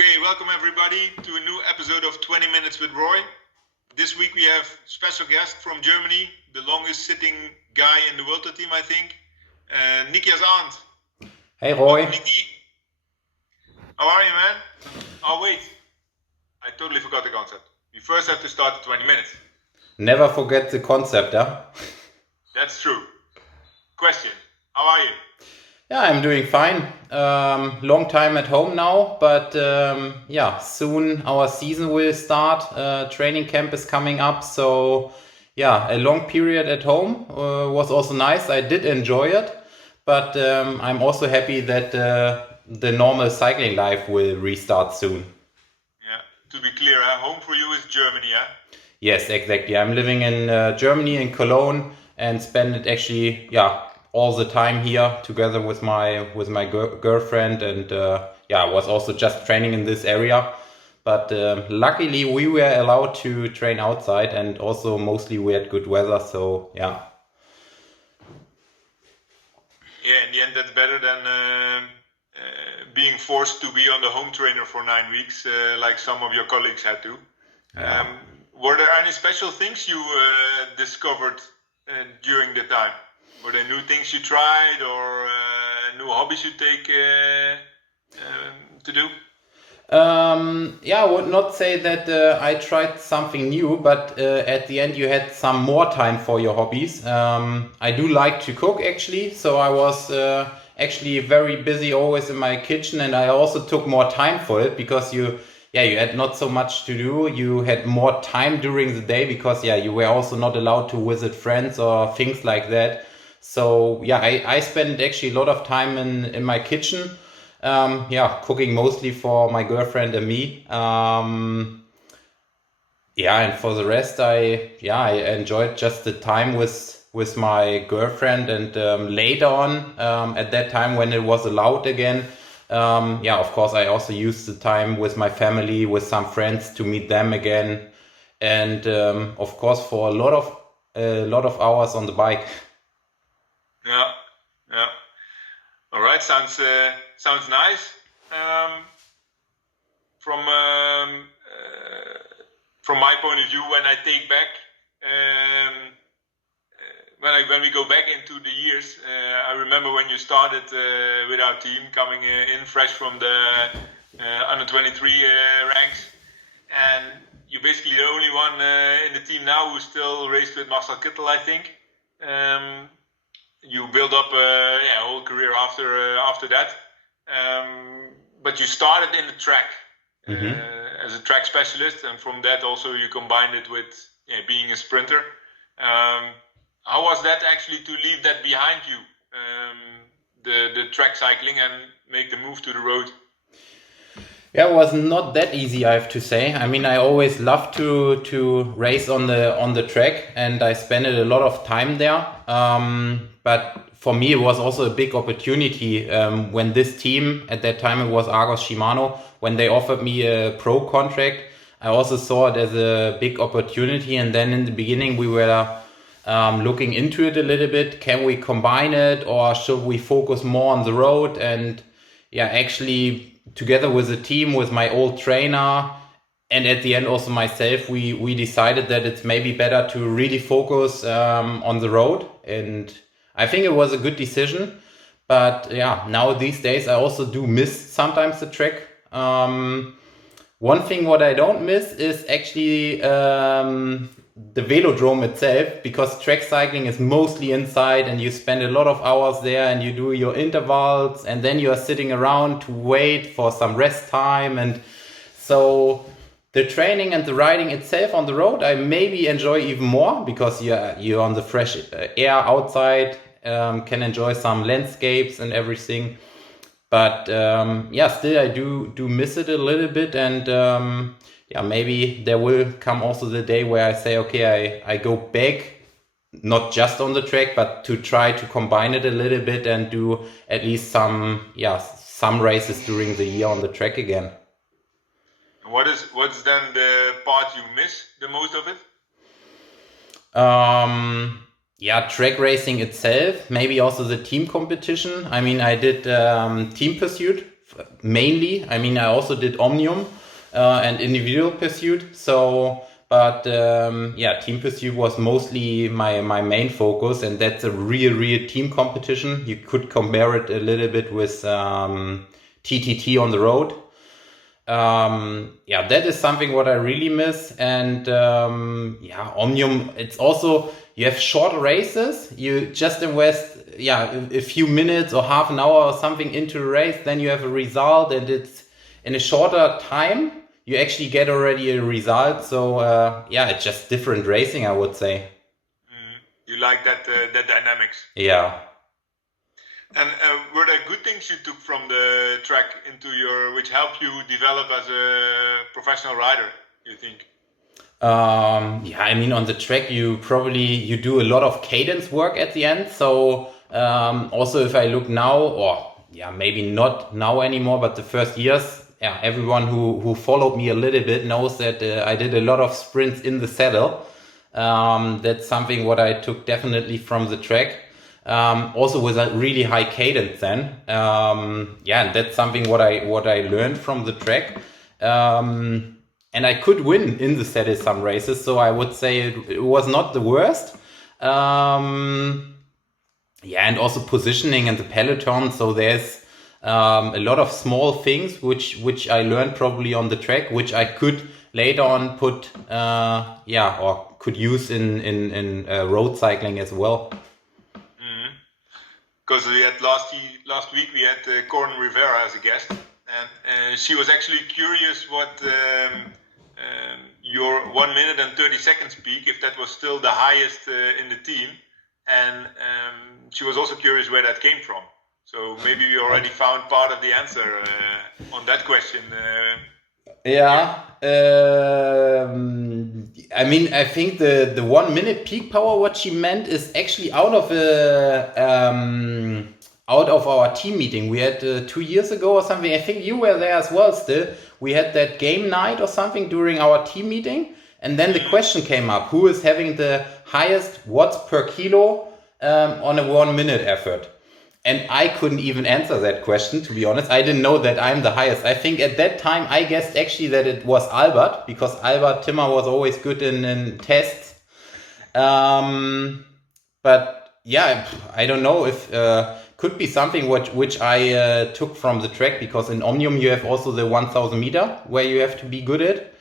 Okay, welcome everybody to a new episode of 20 Minutes with Roy. This week we have special guest from Germany, the longest sitting guy in the Vuelta team, I think, Nikias Arndt. Hey Roy. Welcome, Niki. How are you, man? Oh wait, I totally forgot the concept. We first have to start the 20 minutes. Never forget the concept, huh? That's true. Question, how are you? Yeah, I'm doing fine. Long time at home now, but soon our season will start. Training camp is coming up, so a long period at home was also nice. I did enjoy it, but I'm also happy that the normal cycling life will restart soon. Yeah, to be clear, home for you is Germany, yeah? Yes, exactly. I'm living in Germany, in Cologne, and spend it actually, all the time here together with my girlfriend, and I was also just training in this area. But luckily we were allowed to train outside, and also mostly we had good weather. So yeah. In the end, that's better than being forced to be on the home trainer for 9 weeks, like some of your colleagues had to. Yeah. Were there any special things you discovered during the time? Were there new things you tried, or new hobbies you take to do? I would not say that I tried something new, but at the end you had some more time for your hobbies. I do like to cook actually, so I was actually very busy always in my kitchen, and I also took more time for it because you had not so much to do. You had more time during the day because you were also not allowed to visit friends or things like that. So I spent actually a lot of time in my kitchen, cooking mostly for my girlfriend and me. And for the rest, I enjoyed just the time with my girlfriend, and later on, at that time when it was allowed again, of course I also used the time with my family, with some friends, to meet them again, and of course for a lot of hours on the bike. Yeah. All right, sounds nice. From my point of view, when I take back, when we go back into the years, I remember when you started with our team, coming in fresh from the under 23 ranks, and you're basically the only one in the team now who still raced with Marcel Kittel, I think. You build up a whole career after that, but you started in the track as a track specialist, and from that also you combined it with being a sprinter. How was that actually to leave that behind you, the track cycling, and make the move to the road? Yeah, it was not that easy, I have to say. I mean, I always loved to race on the track, and I spent a lot of time there. But for me, it was also a big opportunity when this team, at that time it was Argos Shimano, when they offered me a pro contract. I also saw it as a big opportunity, and then in the beginning we were looking into it a little bit. Can we combine it, or should we focus more on the road? And actually, together with the team, with my old trainer, and at the end also myself, we decided that it's maybe better to really focus on the road, and I think it was a good decision. But now these days I also do miss sometimes the track. One thing what I don't miss is actually the velodrome itself, because track cycling is mostly inside, and you spend a lot of hours there, and you do your intervals, and then you are sitting around to wait for some rest time. And so the training and the riding itself on the road I maybe enjoy even more, because you're on the fresh air outside, can enjoy some landscapes and everything. But still I do miss it a little bit, and maybe there will come also the day where I say, okay, I go back, not just on the track, but to try to combine it a little bit and do at least some races during the year on the track again. What's then the part you miss the most of it? Track racing itself, maybe also the team competition. I mean, I did team pursuit mainly. I mean, I also did Omnium and individual pursuit. So, but team pursuit was mostly my main focus, and that's a real team competition. You could compare it a little bit with TTT on the road. That is something what I really miss. And Omnium, it's also, you have short races. You just invest a few minutes or half an hour or something into a race, then you have a result, and it's in a shorter time you actually get already a result. So it's just different racing, I would say. You like that dynamics. Yeah. And were there good things you took from the track which helped you develop as a professional rider, you think? I mean, on the track you do a lot of cadence work at the end. So also if I look now, or maybe not now anymore, but the first years, everyone who followed me a little bit knows that I did a lot of sprints in the saddle. That's something what I took definitely from the track. Also with a really high cadence then. And that's something what I learned from the track. And I could win in the saddle some races, so I would say it was not the worst. And also positioning in the peloton. So there's a lot of small things which I learned probably on the track, which I could later on put or could use in road cycling as well. Because we had last week we had Corin Rivera as a guest, and she was actually curious what your 1 minute and 30 seconds peak, if that was still the highest in the team, and she was also curious where that came from. So maybe we already found part of the answer on that question. I mean, I think the 1 minute peak power, what she meant is actually out of our team meeting we had 2 years ago or something. I think you were there as well still. We had that game night or something during our team meeting, and then the question came up, who is having the highest watts per kilo on a 1 minute effort? And I couldn't even answer that question, to be honest. I didn't know that I'm the highest. I think at that time I guessed actually that it was Albert, because Albert Timmer was always good in tests. But I don't know if could be something which I took from the track, because in Omnium you have also the 1000 meter where you have to be good at.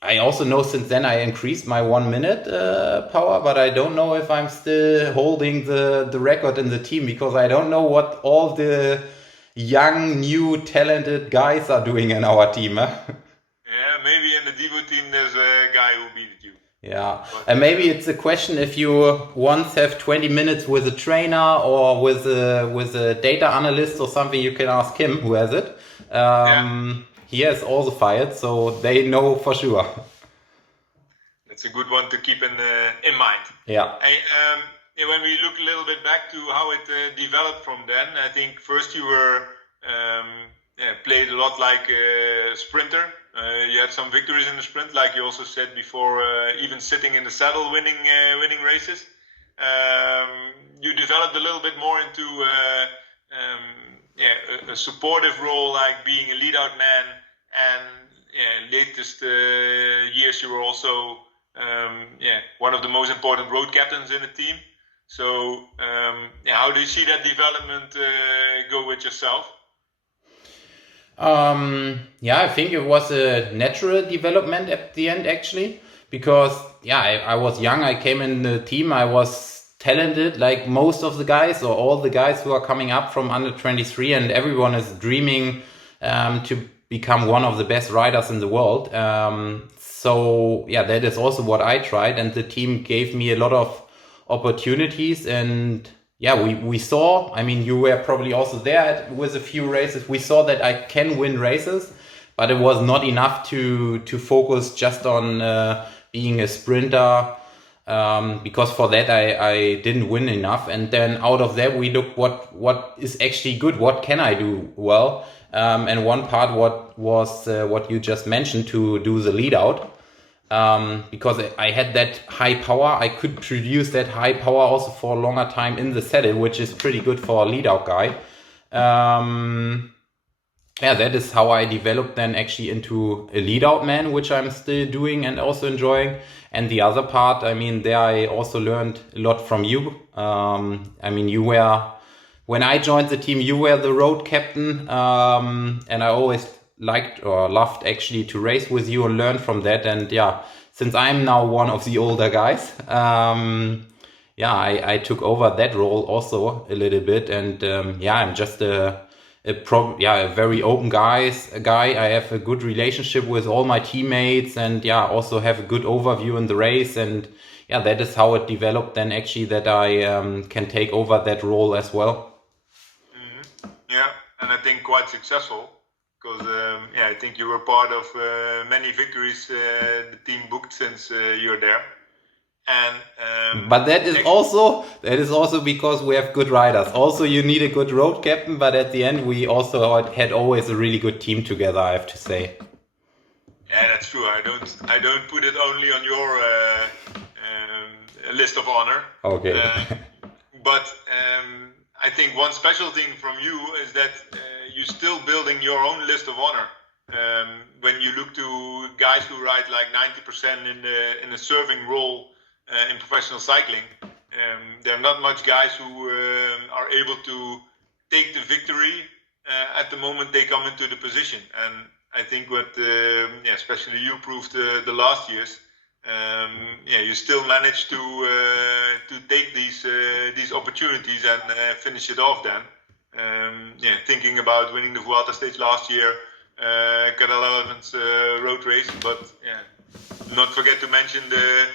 I also know since then I increased my 1 minute power, but I don't know if I'm still holding the record in the team, because I don't know what all the young, new, talented guys are doing in our team. Maybe in the Devo team there's a guy who beat you. And maybe it's a question, if you once have 20 minutes with a trainer or with a data analyst or something, you can ask him who has it. He has also fired, so they know for sure. That's a good one to keep in mind. When we look a little bit back to how it developed from then, I think first you were played a lot like a sprinter. You had some victories in the sprint, like you also said before, even sitting in the saddle winning races. You developed a little bit more into a supportive role, like being a lead-out man, and latest years you were also one of the most important road captains in the team. So how do you see that development go with yourself? I think it was a natural development at the end, actually, because I was young, I came in the team, I was talented like most of the guys, or all the guys who are coming up from under 23, and everyone is dreaming to become one of the best riders in the world. That is also what I tried, and the team gave me a lot of opportunities. And we saw, I mean, you were probably also there with a few races, we saw that I can win races, but it was not enough to focus just on being a sprinter, because for that I didn't win enough. And then out of that we looked what is actually good, what can I do well, and one part was what you just mentioned, to do the lead out. Because I had that high power, I could produce that high power also for a longer time in the saddle, which is pretty good for a lead out guy. That is how I developed then actually into a lead out man, which I'm still doing and also enjoying. And the other part, I mean, there I also learned a lot from you. I mean, when I joined the team, you were the road captain. And I always liked or loved actually to race with you and learn from that. And since I'm now one of the older guys, I took over that role also a little bit. And I'm just a very open guy. I have a good relationship with all my teammates, and also have a good overview in the race. And that is how it developed then actually, that I can take over that role as well. Yeah, and I think quite successful, because I think you were part of many victories the team booked since you're there. And but that is also because we have good riders. Also, you need a good road captain, but at the end we also had always a really good team together, I have to say. Yeah, that's true. I don't put it only on your list of honor. Okay. But I think one special thing from you is that you're still building your own list of honor. When you look to guys who ride like 90% in a serving role in professional cycling, there are not much guys who are able to take the victory at the moment they come into the position. And I think what especially you proved the last years, you still managed to take these opportunities and finish it off then. Thinking about winning the Vuelta stage last year, Cadel Evans road race, but not forget to mention the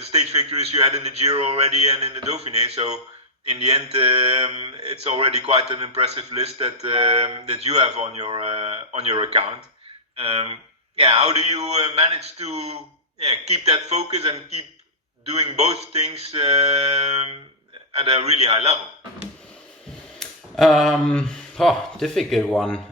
stage victories you had in the Giro already and in the Dauphiné. So in the end, it's already quite an impressive list that you have on your account. How do you manage to keep that focus and keep doing both things at a really high level? Difficult one.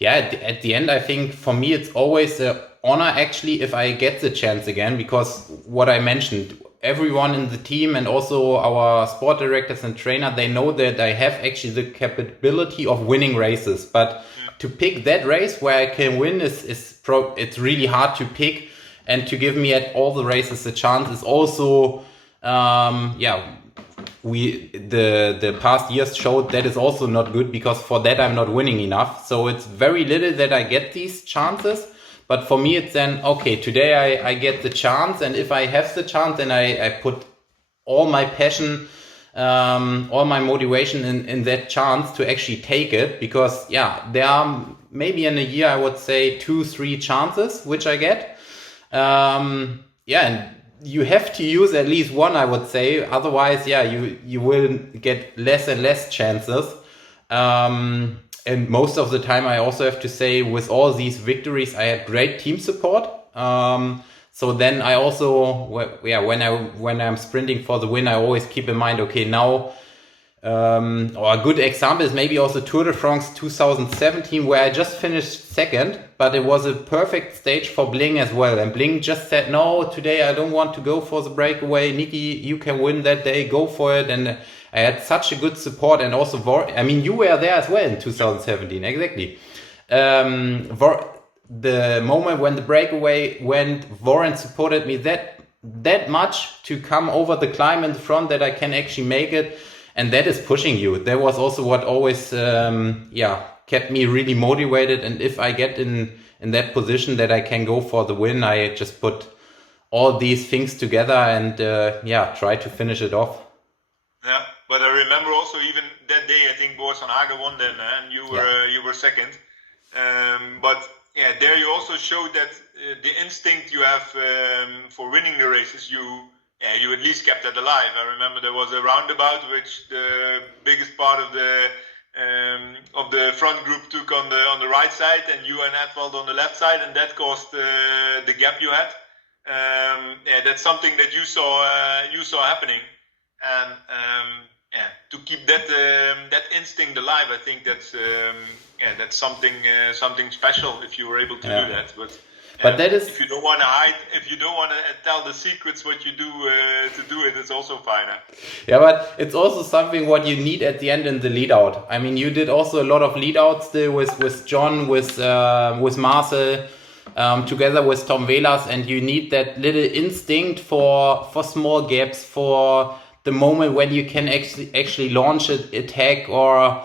At the end, I think for me it's always an honor actually if I get the chance again, because what I mentioned, everyone in the team and also our sport directors and trainer, they know that I have actually the capability of winning races, but to pick that race where I can win it's really hard to pick, and to give me at all the races a chance is also the past years showed that is also not good, because for that I'm not winning enough. So it's very little that I get these chances. But for me, it's then, okay, today I get the chance. And if I have the chance, then I put all my passion, all my motivation in that chance to actually take it. Because, there are maybe in a year, I would say 2-3 chances, which I get. And you have to use at least one, I would say. Otherwise, you will get less and less chances. And most of the time, I also have to say, with all these victories, I had great team support. So then I also, when I'm sprinting for the win, I always keep in mind, okay, now, or a good example is maybe also Tour de France 2017, where I just finished second, but it was a perfect stage for Bling as well. And Bling just said, no, today I don't want to go for the breakaway. Niki, you can win that day, go for it. And I had such a good support, and also you were there as well in 2017, exactly. The moment when the breakaway went, Warren supported me that much to come over the climb in the front that I can actually make it, and that is pushing you. That was also what always kept me really motivated. And if I get in that position that I can go for the win, I just put all these things together and try to finish it off. Yeah, but I remember also even that day, I think Boris van Hagen won then, and you were second. But there you also showed that the instinct you have for winning the races, you at least kept that alive. I remember there was a roundabout which the biggest part of the front group took on the right side, and you and Edvald on the left side, and that caused the gap you had. That's something that you saw happening. And to keep that instinct alive, I think that's something special if you were able to do that. But But that is, if you don't want to hide, if you don't want to tell the secrets what you do to do it, it's also fine. Yeah, but it's also something what you need at the end in the lead out. I mean, you did also a lot of lead outs still with John, with Marcel, together with Tom Velas, and you need that little instinct for small gaps, for the moment when you can actually launch an attack, or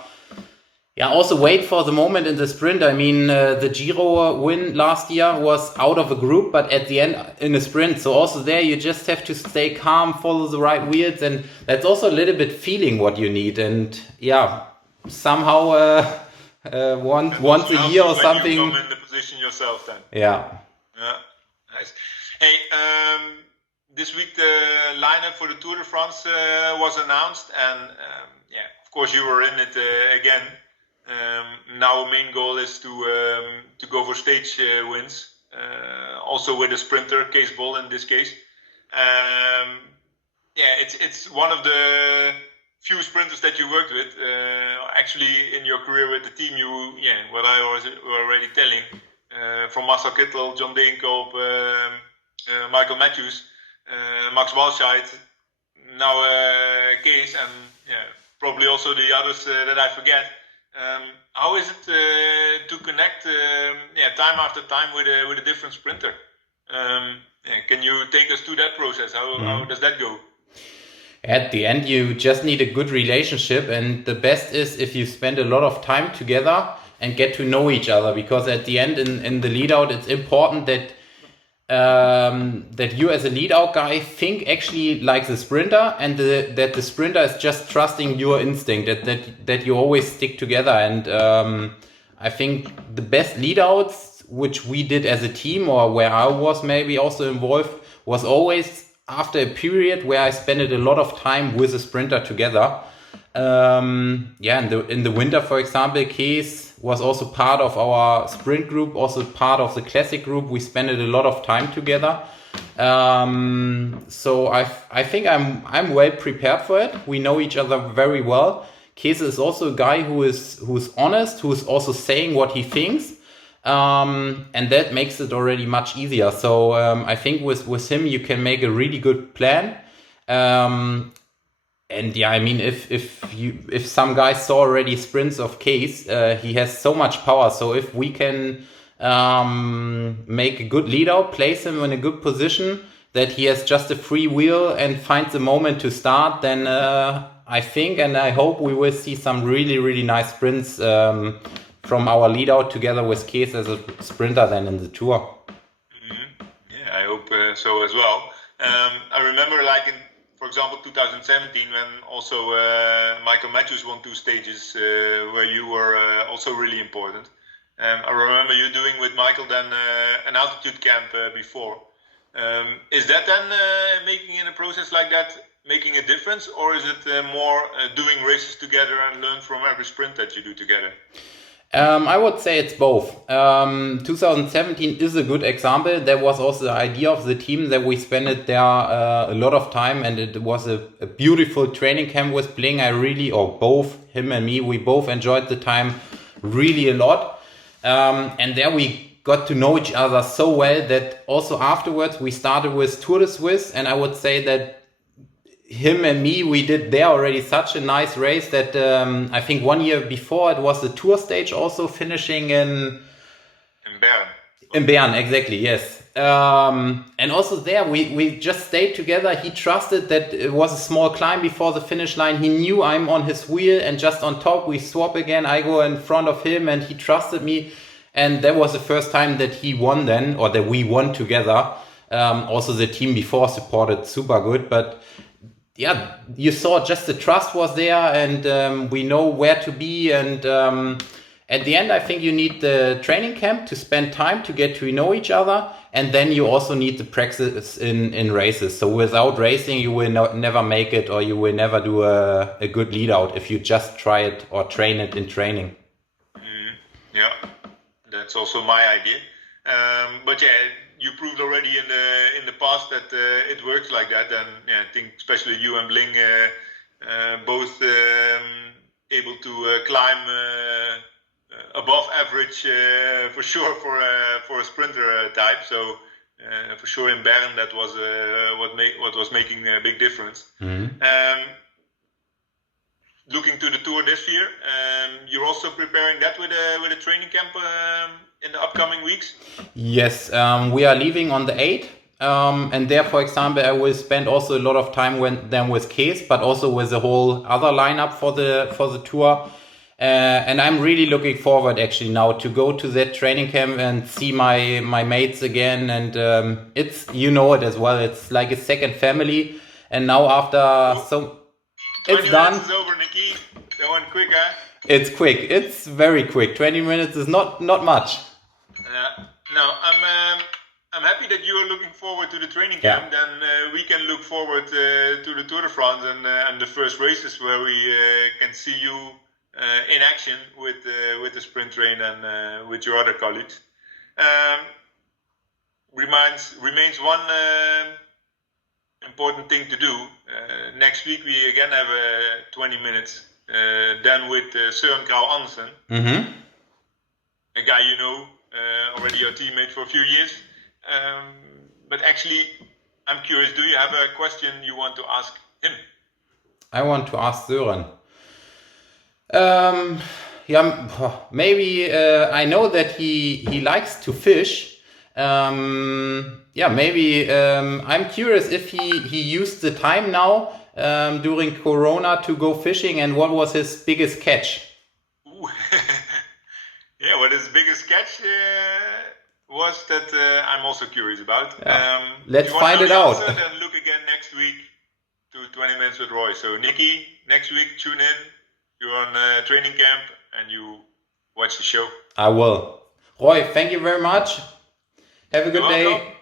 also wait for the moment in the sprint. I mean, the Giro win last year was out of a group, but at the end in a sprint. So also there, you just have to stay calm, follow the right wheels, and that's also a little bit feeling what you need. And somehow once a year or something. You come in the position yourself then. Yeah. Yeah. Nice. Hey, this week the lineup for the Tour de France was announced, and of course you were in it again. Now main goal is to go for stage wins, also with a sprinter, Kees Bol in this case. It's one of the few sprinters that you worked with. Actually, in your career with the team, what I was already telling, from Marcel Kittel, John Deenkoop, Michael Matthews, Max Walscheid, now Kees, and probably also the others that I forget. How is it to connect time after time with a different sprinter? Can you take us through that process? How does that go? At the end, you just need a good relationship, and the best is if you spend a lot of time together and get to know each other, because at the end in the lead out, it's important that you as a lead out guy think actually like the sprinter, and that the sprinter is just trusting your instinct, that you always stick together. And I think the best lead outs which we did as a team, or where I was maybe also involved, was always after a period where I spent a lot of time with a sprinter together. In the winter, for example, Kees was also part of our sprint group, also part of the classic group. We spent a lot of time together. So I think I'm well prepared for it. We know each other very well. Kees is also a guy who's honest, who's also saying what he thinks. And that makes it already much easier. So I think with him you can make a really good plan. And I mean, if some guys saw already sprints of Kees, he has so much power. So if we can make a good lead out, place him in a good position, that he has just a free wheel and finds the moment to start, then I think and I hope we will see some really, really nice sprints from our lead out together with Kees as a sprinter then in the Tour. Mm-hmm. Yeah, I hope so as well. I remember for example, 2017, when also Michael Matthews won 2 stages where you were also really important. I remember you doing with Michael then an altitude camp before. Is that then making in a process like that, making a difference, or is it more doing races together and learn from every sprint that you do together? I would say it's both. 2017 is a good example. That was also the idea of the team, that we spent there a lot of time, and it was a beautiful training camp with Bling. Both him and me, we both enjoyed the time really a lot. And there we got to know each other so well that also afterwards we started with Tour de Suisse, and I would say that him and me, we did there already such a nice race that I think 1 year before it was the Tour stage also finishing in Bern. In Bern, exactly, yes. And also there we just stayed together. He trusted that it was a small climb before the finish line. He knew I'm on his wheel, and just on top we swap again. I go in front of him and he trusted me. And that was the first time that he won then, or that we won together. Also the team before supported super good, but yeah, you saw just the trust was there, and we know where to be. And at the end, I think you need the training camp to spend time to get to know each other. And then you also need the practice in races. So without racing, you will never make it, or you will never do a good lead out if you just try it or train it in training. Yeah, that's also my idea. But yeah, you proved already in the past that it works like that, and I think especially you and Bling both able to climb above average for sure for a sprinter type. So for sure in Bern that was what was making a big difference. Looking to the Tour this year, you're also preparing that with a training camp in the upcoming weeks. Yes, we are leaving on the 8th. And there, for example, I will spend also a lot of time with Kees, but also with the whole other lineup for the tour. And I'm really looking forward actually now to go to that training camp and see my mates again. And it's, you know it as well, it's like a second family. And now after it's done. 20 minutes is over, Nikki. That went quick, huh? It's quick. It's very quick. 20 minutes is not much. No, I'm happy that you are looking forward to the training camp. Then we can look forward to the Tour de France and the first races where we can see you in action with the sprint train and with your other colleagues. Remains one important thing to do. Next week we again have 20 minutes. Then with Søren Kragh Andersen, a guy you know, already your teammate for a few years. But actually, I'm curious, do you have a question you want to ask him? I want to ask Søren. Maybe I know that he likes to fish. Maybe I'm curious if he used the time now during Corona to go fishing, and what was his biggest catch? Yeah, what his biggest catch was that I'm also curious about. Let's find it out. Then look again next week to 20 Minutes with Roy. So Nikki, next week tune in. You're on training camp and you watch the show. I will. Roy, thank you very much. Have a good day.